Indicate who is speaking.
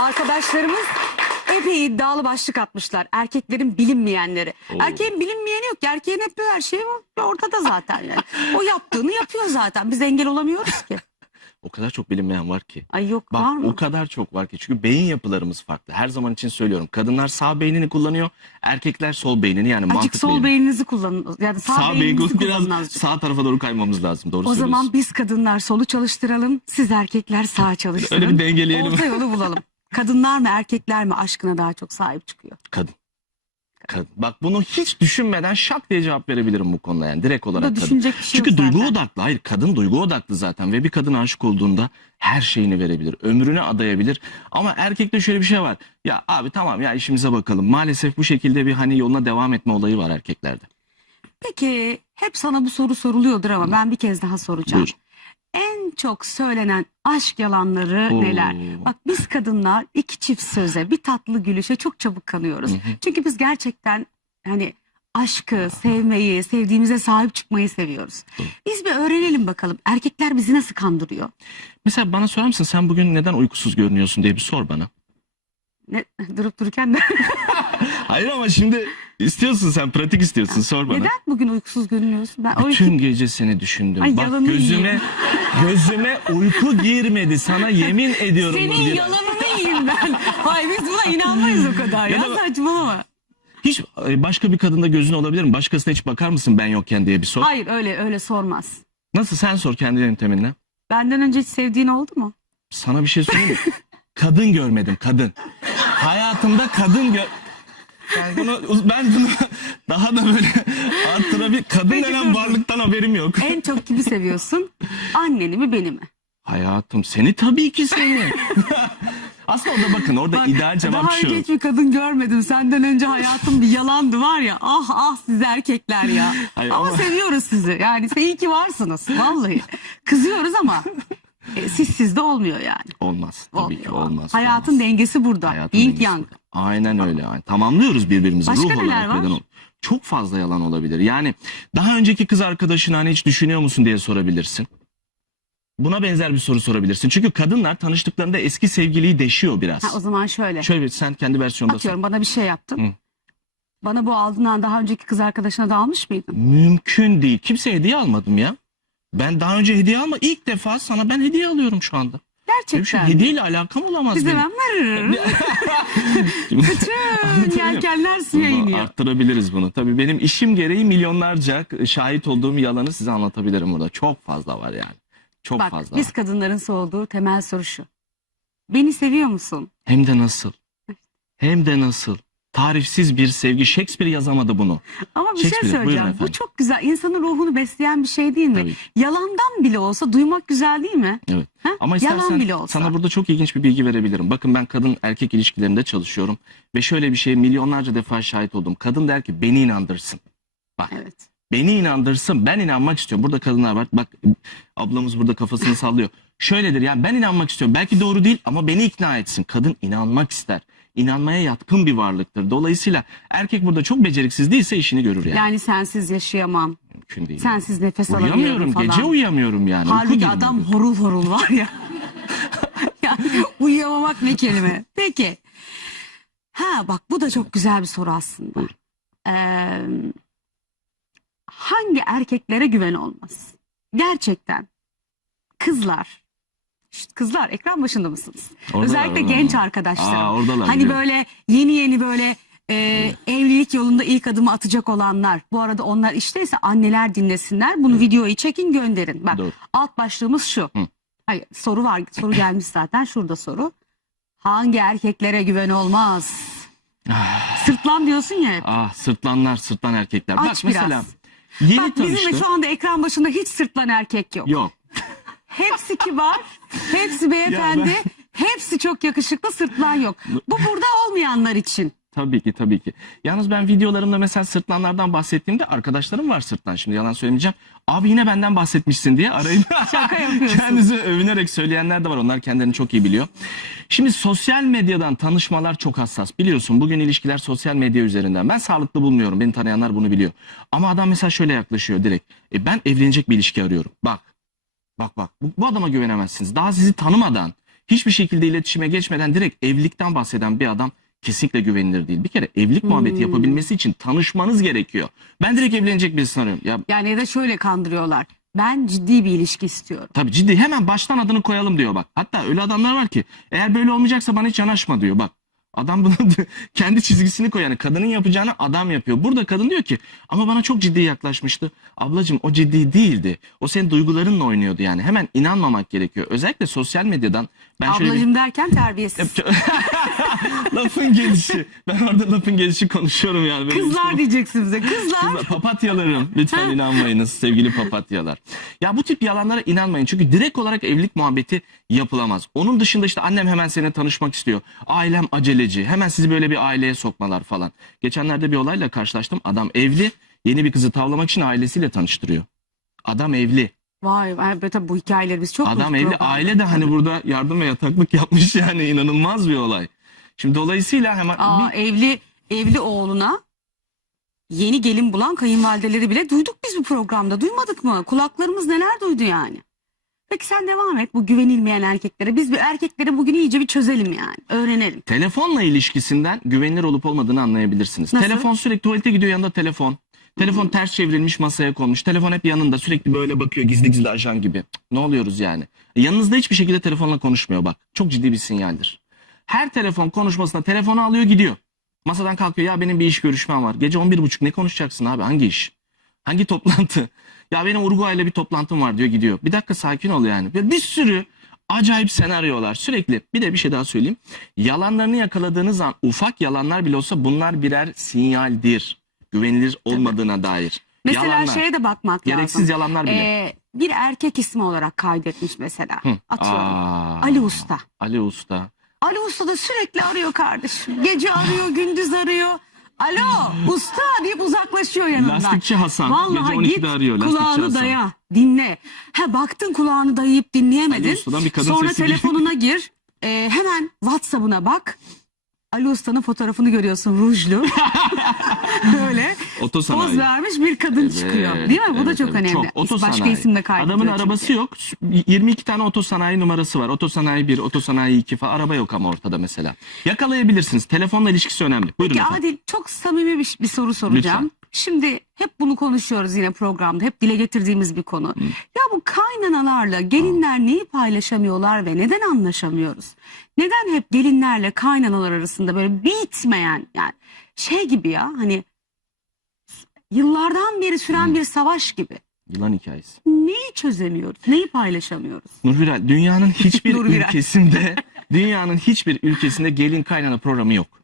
Speaker 1: Arkadaşlarımız epey iddialı başlık atmışlar. Erkeklerin bilinmeyenleri.
Speaker 2: Oo.
Speaker 1: Erkeğin bilinmeyeni yok. ki. Erkeğin hep her şeyi var. Ortada zaten yani. O yaptığını yapıyor zaten. Biz engel olamıyoruz ki.
Speaker 2: O kadar çok bilinmeyen var ki.
Speaker 1: Ay yok
Speaker 2: Bak
Speaker 1: var mı?
Speaker 2: o kadar çok var ki. Çünkü beyin yapılarımız farklı. Her zaman için söylüyorum. Kadınlar sağ beynini kullanıyor. Erkekler sol beynini yani
Speaker 1: Azıcık
Speaker 2: mantık
Speaker 1: sol
Speaker 2: beynini.
Speaker 1: beyninizi kullanın. Yani sağ,
Speaker 2: Sağ
Speaker 1: beyninizi
Speaker 2: biraz
Speaker 1: azıcık.
Speaker 2: sağ tarafa doğru kaymamız lazım. Doğru
Speaker 1: O zaman biz kadınlar solu çalıştıralım. Siz erkekler sağ çalıştırın.
Speaker 2: Öyle bir dengeleyelim.
Speaker 1: Orta yolu bulalım. Kadınlar mı erkekler mi aşkına daha çok sahip çıkıyor?
Speaker 2: Kadın. Kadın. Bak bunu hiç düşünmeden şak diye cevap verebilirim bu konuda yani direkt olarak
Speaker 1: da
Speaker 2: kadın.
Speaker 1: düşünecek bir şey
Speaker 2: Çünkü
Speaker 1: yok
Speaker 2: duygu
Speaker 1: zaten.
Speaker 2: odaklı. Hayır kadın duygu odaklı zaten ve bir kadın aşık olduğunda her şeyini verebilir. Ömrünü adayabilir. Ama erkekte şöyle bir şey var. Ya abi tamam ya işimize bakalım. Maalesef bu şekilde bir hani yoluna devam etme olayı var erkeklerde.
Speaker 1: Peki hep sana bu soru soruluyordur ama ben bir kez daha soracağım.
Speaker 2: Buyur.
Speaker 1: En çok söylenen aşk yalanları
Speaker 2: Oo.
Speaker 1: neler? Bak biz kadınlar iki çift söze, bir tatlı gülüşe çok çabuk kanıyoruz.
Speaker 2: Hı hı.
Speaker 1: Çünkü biz gerçekten hani aşkı, sevmeyi, sevdiğimize sahip çıkmayı seviyoruz.
Speaker 2: Doğru.
Speaker 1: Biz bir öğrenelim bakalım. Erkekler bizi nasıl kandırıyor?
Speaker 2: Mesela bana sorar mısın sen bugün neden uykusuz görünüyorsun diye bir sor bana.
Speaker 1: Ne, durup dururken de
Speaker 2: Hayır ama şimdi istiyorsun sen pratik istiyorsun sor bana.
Speaker 1: neden bugün uykusuz görünüyorsun? Ben o iki
Speaker 2: Bütün gece seni düşündüm.
Speaker 1: Ay,
Speaker 2: Bak
Speaker 1: yalanı
Speaker 2: gözüme gözüme uyku girmedi. Sana yemin ediyorum.
Speaker 1: Senin
Speaker 2: Nurgül.
Speaker 1: yalanını yiyeyim ben. Hayır biz buna inanmayız o kadar ya.
Speaker 2: Ya da-
Speaker 1: Saçmalama.
Speaker 2: Hiç e, başka bir kadında gözün olabilir mi? Başkasına hiç bakar mısın ben yokken diye bir sor.
Speaker 1: Hayır öyle öyle sormaz.
Speaker 2: Nasıl sen sor kendi yönteminle.
Speaker 1: Benden önce hiç sevdiğin oldu mu?
Speaker 2: Sana bir şey söyleyeyim mi? kadın görmedim kadın. Hayatımda kadın gör... Yani bunu, ben bunu daha da böyle arttırabilir. Kadın
Speaker 1: Peki,
Speaker 2: denen
Speaker 1: dur, dur.
Speaker 2: varlıktan haberim yok.
Speaker 1: En çok kimi seviyorsun? Anneni mi beni mi?
Speaker 2: Hayatım seni tabii ki seni. Aslında orada bakın orada
Speaker 1: Bak,
Speaker 2: ideal cevap
Speaker 1: daha
Speaker 2: şu.
Speaker 1: önce hiçbir kadın görmedim. Senden önce hayatım bir yalandı var ya. Ah ah siz erkekler ya.
Speaker 2: Hayır,
Speaker 1: ama,
Speaker 2: ama-
Speaker 1: seviyoruz sizi. Yani iyi ki varsınız. Vallahi. Kızıyoruz ama e, siz sizde olmuyor yani.
Speaker 2: Olmaz. Tabii ki
Speaker 1: Olmuyor.
Speaker 2: olmaz.
Speaker 1: Hayatın
Speaker 2: olmaz.
Speaker 1: dengesi burada.
Speaker 2: Hayatın
Speaker 1: Yin yang.
Speaker 2: Aynen öyle. Aynen. Tamamlıyoruz birbirimizi.
Speaker 1: Başka
Speaker 2: Ruh
Speaker 1: neler
Speaker 2: olarak
Speaker 1: var?
Speaker 2: Çok fazla yalan olabilir. Yani daha önceki kız arkadaşını hani hiç düşünüyor musun diye sorabilirsin. Buna benzer bir soru sorabilirsin. Çünkü kadınlar tanıştıklarında eski sevgiliyi deşiyor biraz.
Speaker 1: Ha, o zaman şöyle.
Speaker 2: Şöyle sen kendi versiyonunda sor.
Speaker 1: Atıyorum bana bir şey yaptın.
Speaker 2: Hı.
Speaker 1: Bana bu aldığından daha önceki kız arkadaşına da almış mıydın?
Speaker 2: Mümkün değil. Kimse hediye almadım ya. Ben daha önce hediye alma. İlk defa sana ben hediye alıyorum şu anda. Şey,
Speaker 1: Gerçekten. mi?
Speaker 2: hediyeyle alakam olamaz
Speaker 1: Biz
Speaker 2: benim.
Speaker 1: hemen vırırır. Bütün yelkenler suya iniyor.
Speaker 2: arttırabiliriz bunu. Tabii benim işim gereği milyonlarca şahit olduğum yalanı size anlatabilirim burada. Çok fazla var yani. Çok
Speaker 1: Bak
Speaker 2: fazla
Speaker 1: biz
Speaker 2: var.
Speaker 1: kadınların sorduğu temel soru şu. Beni seviyor musun?
Speaker 2: Hem de nasıl? Hem de nasıl? Tarifsiz bir sevgi. Shakespeare yazamadı bunu.
Speaker 1: Ama bir şey
Speaker 2: Shakespeare, buyurun
Speaker 1: söyleyeceğim. Bu
Speaker 2: efendim.
Speaker 1: çok güzel. İnsanın ruhunu besleyen bir şey değil mi? Yalandan bile olsa duymak güzel değil mi?
Speaker 2: Evet.
Speaker 1: Ha?
Speaker 2: Ama
Speaker 1: Yalan
Speaker 2: istersen
Speaker 1: bile olsa.
Speaker 2: sana burada çok ilginç bir bilgi verebilirim. Bakın ben kadın erkek ilişkilerinde çalışıyorum. Ve şöyle bir şey milyonlarca defa şahit oldum. Kadın der ki beni inandırsın. Bak
Speaker 1: Evet.
Speaker 2: beni inandırsın ben inanmak istiyorum. Burada kadınlar var bak ablamız burada kafasını sallıyor. Şöyledir ya ben inanmak istiyorum. Belki doğru değil ama beni ikna etsin. Kadın inanmak ister. İnanmaya yatkın bir varlıktır. Dolayısıyla erkek burada çok beceriksiz değilse işini görür yani.
Speaker 1: Yani sensiz yaşayamam.
Speaker 2: Mümkün değil.
Speaker 1: Sensiz nefes alamıyorum falan.
Speaker 2: Gece uyuyamıyorum yani.
Speaker 1: Halbuki adam horul horul var ya. yani uyuyamamak ne kelime. Peki. Ha bak bu da çok güzel bir soru aslında.
Speaker 2: Buyurun.
Speaker 1: Ee, hangi erkeklere güven olmaz? Gerçekten. Kızlar. Şşt, kızlar ekran başında mısınız?
Speaker 2: Oradalar,
Speaker 1: Özellikle
Speaker 2: oradalar.
Speaker 1: genç arkadaşlarım.
Speaker 2: Aa, oradalar,
Speaker 1: hani
Speaker 2: biliyorum.
Speaker 1: böyle yeni yeni böyle e, evlilik yolunda ilk adımı atacak olanlar. Bu arada onlar işteyse anneler dinlesinler. Bunu videoyu çekin gönderin. Bak
Speaker 2: Doğru.
Speaker 1: alt başlığımız şu.
Speaker 2: Hı.
Speaker 1: Hayır soru var. Soru gelmiş zaten. Şurada soru. Hangi erkeklere güven olmaz? Sırtlan diyorsun ya hep.
Speaker 2: Ah sırtlanlar sırtlan erkekler.
Speaker 1: Aç
Speaker 2: Bak mesela
Speaker 1: biraz.
Speaker 2: yeni
Speaker 1: Bak bizim
Speaker 2: tanıştı.
Speaker 1: de şu anda ekran başında hiç sırtlan erkek yok.
Speaker 2: Yok.
Speaker 1: Hepsi kibar, hepsi beyefendi,
Speaker 2: Ya
Speaker 1: hepsi çok yakışıklı, sırtlan yok. Bu burada olmayanlar için.
Speaker 2: Tabii ki tabii ki. Yalnız ben videolarımda mesela sırtlanlardan bahsettiğimde arkadaşlarım var sırtlan. Şimdi yalan söylemeyeceğim. Abi yine benden bahsetmişsin diye arayıp
Speaker 1: Şaka yapıyorsun.
Speaker 2: kendinizi övünerek söyleyenler de var. Onlar kendilerini çok iyi biliyor. Şimdi sosyal medyadan tanışmalar çok hassas. Biliyorsun bugün ilişkiler sosyal medya üzerinden. Ben sağlıklı bulmuyorum. Beni tanıyanlar bunu biliyor. Ama adam mesela şöyle yaklaşıyor direkt. E ben evlenecek bir ilişki arıyorum. Bak. Bak bak. Bu, bu adama güvenemezsiniz. Daha sizi tanımadan hiçbir şekilde iletişime geçmeden direkt evlilikten bahseden bir adam kesinlikle güvenilir değil. Bir kere evlilik muhabbeti
Speaker 1: Hmm.
Speaker 2: yapabilmesi için tanışmanız gerekiyor. Ben direkt evlenecek birisini arıyorum. Ya
Speaker 1: Yani ya da şöyle kandırıyorlar. Ben ciddi bir ilişki istiyorum.
Speaker 2: Tabii ciddi hemen baştan adını koyalım diyor bak. Hatta öyle adamlar var ki eğer böyle olmayacaksa bana hiç yanaşma diyor bak. Adam bunu kendi çizgisini koy yani kadının yapacağını adam yapıyor. Burada kadın diyor ki ama bana çok ciddi yaklaşmıştı. Ablacığım o ciddi değildi. O senin duygularınla oynuyordu yani. Hemen inanmamak gerekiyor. Özellikle sosyal medyadan ben şöyle bir-
Speaker 1: derken terbiyesiz.
Speaker 2: lafın gelişi. Ben orada lafın gelişi konuşuyorum yani. Böyle
Speaker 1: Kızlar
Speaker 2: şey
Speaker 1: diyeceksin bize. Kızlar.
Speaker 2: Papatyalarım lütfen inanmayınız sevgili papatyalar. Ya bu tip yalanlara inanmayın çünkü direkt olarak evlilik muhabbeti yapılamaz. Onun dışında işte annem hemen seninle tanışmak istiyor. Ailem aceleci. Hemen sizi böyle bir aileye sokmalar falan. Geçenlerde bir olayla karşılaştım. Adam evli. Yeni bir kızı tavlamak için ailesiyle tanıştırıyor. Adam evli.
Speaker 1: Vay be tabii bu hikayeleri biz çok
Speaker 2: Adam evli.
Speaker 1: programda.
Speaker 2: Aile de hani burada yardım ve yataklık yapmış yani inanılmaz bir olay. Şimdi dolayısıyla hemen
Speaker 1: Aa,
Speaker 2: bir-
Speaker 1: evli evli oğluna yeni gelin bulan kayınvalideleri bile duyduk biz bu programda. Duymadık mı? Kulaklarımız neler duydu yani. Peki sen devam et bu güvenilmeyen erkeklere. Biz bir erkekleri bugün iyice bir çözelim yani. Öğrenelim.
Speaker 2: Telefonla ilişkisinden güvenilir olup olmadığını anlayabilirsiniz.
Speaker 1: Nasıl?
Speaker 2: Telefon sürekli tuvalete gidiyor yanında telefon. Telefon ters çevrilmiş masaya konmuş. Telefon hep yanında sürekli böyle bakıyor gizli gizli ajan gibi. Ne oluyoruz yani? Yanınızda hiçbir şekilde telefonla konuşmuyor bak. Çok ciddi bir sinyaldir. Her telefon konuşmasında telefonu alıyor gidiyor. Masadan kalkıyor ya benim bir iş görüşmem var. Gece 11.30 ne konuşacaksın abi hangi iş? Hangi toplantı? Ya benim Uruguay'la bir toplantım var diyor gidiyor. Bir dakika sakin ol yani. Ve bir sürü acayip senaryolar sürekli. Bir de bir şey daha söyleyeyim. Yalanlarını yakaladığınız an ufak yalanlar bile olsa bunlar birer sinyaldir. Güvenilir olmadığına dair.
Speaker 1: Mesela
Speaker 2: yalanlar.
Speaker 1: şeye de bakmak
Speaker 2: Gereksiz
Speaker 1: lazım.
Speaker 2: yalanlar bile.
Speaker 1: Ee, bir erkek ismi olarak kaydetmiş mesela.
Speaker 2: Hı.
Speaker 1: Atıyorum.
Speaker 2: Aa,
Speaker 1: Ali Usta.
Speaker 2: Ali Usta.
Speaker 1: Ali Usta da sürekli arıyor kardeşim. Gece arıyor, gündüz arıyor. Alo usta deyip uzaklaşıyor yanından.
Speaker 2: Lastikçi Hasan.
Speaker 1: Vallahi
Speaker 2: Gece 12'de
Speaker 1: git
Speaker 2: arıyor, lastikçi
Speaker 1: kulağını
Speaker 2: Hasan.
Speaker 1: daya dinle. Ha baktın kulağını dayayıp dinleyemedin.
Speaker 2: Ali Usta'dan bir kadın
Speaker 1: Sonra
Speaker 2: sesi geliyor.
Speaker 1: telefonuna gir. Ee, hemen Whatsapp'ına bak. Ali Usta'nın fotoğrafını görüyorsun rujlu. Böyle poz
Speaker 2: Otosanayi.
Speaker 1: vermiş bir kadın çıkıyor. Değil mi? Bu da
Speaker 2: evet,
Speaker 1: çok
Speaker 2: evet.
Speaker 1: önemli.
Speaker 2: Çok.
Speaker 1: Başka
Speaker 2: Otosanayi.
Speaker 1: isimle kaydediyor
Speaker 2: Adamın
Speaker 1: çünkü.
Speaker 2: arabası yok. 22 tane otosanayi numarası var. Otosanayi 1, otosanayi 2 falan. Araba yok ama ortada mesela. Yakalayabilirsiniz. Telefonla ilişkisi önemli. Buyurun
Speaker 1: Peki
Speaker 2: efendim.
Speaker 1: Adil çok samimi bir, bir soru soracağım. Şimdi hep bunu konuşuyoruz yine programda. Hep dile getirdiğimiz bir konu. Ya bu kaynanalarla gelinler neyi paylaşamıyorlar ve neden anlaşamıyoruz? Neden hep gelinlerle kaynanalar arasında böyle bitmeyen yani şey gibi ya hani yıllardan beri süren bir savaş gibi.
Speaker 2: Yılan hikayesi.
Speaker 1: Neyi çözemiyoruz? Neyi paylaşamıyoruz?
Speaker 2: Nurgül dünyanın hiçbir
Speaker 1: Nurgül.
Speaker 2: ülkesinde dünyanın hiçbir ülkesinde gelin kaynana programı yok.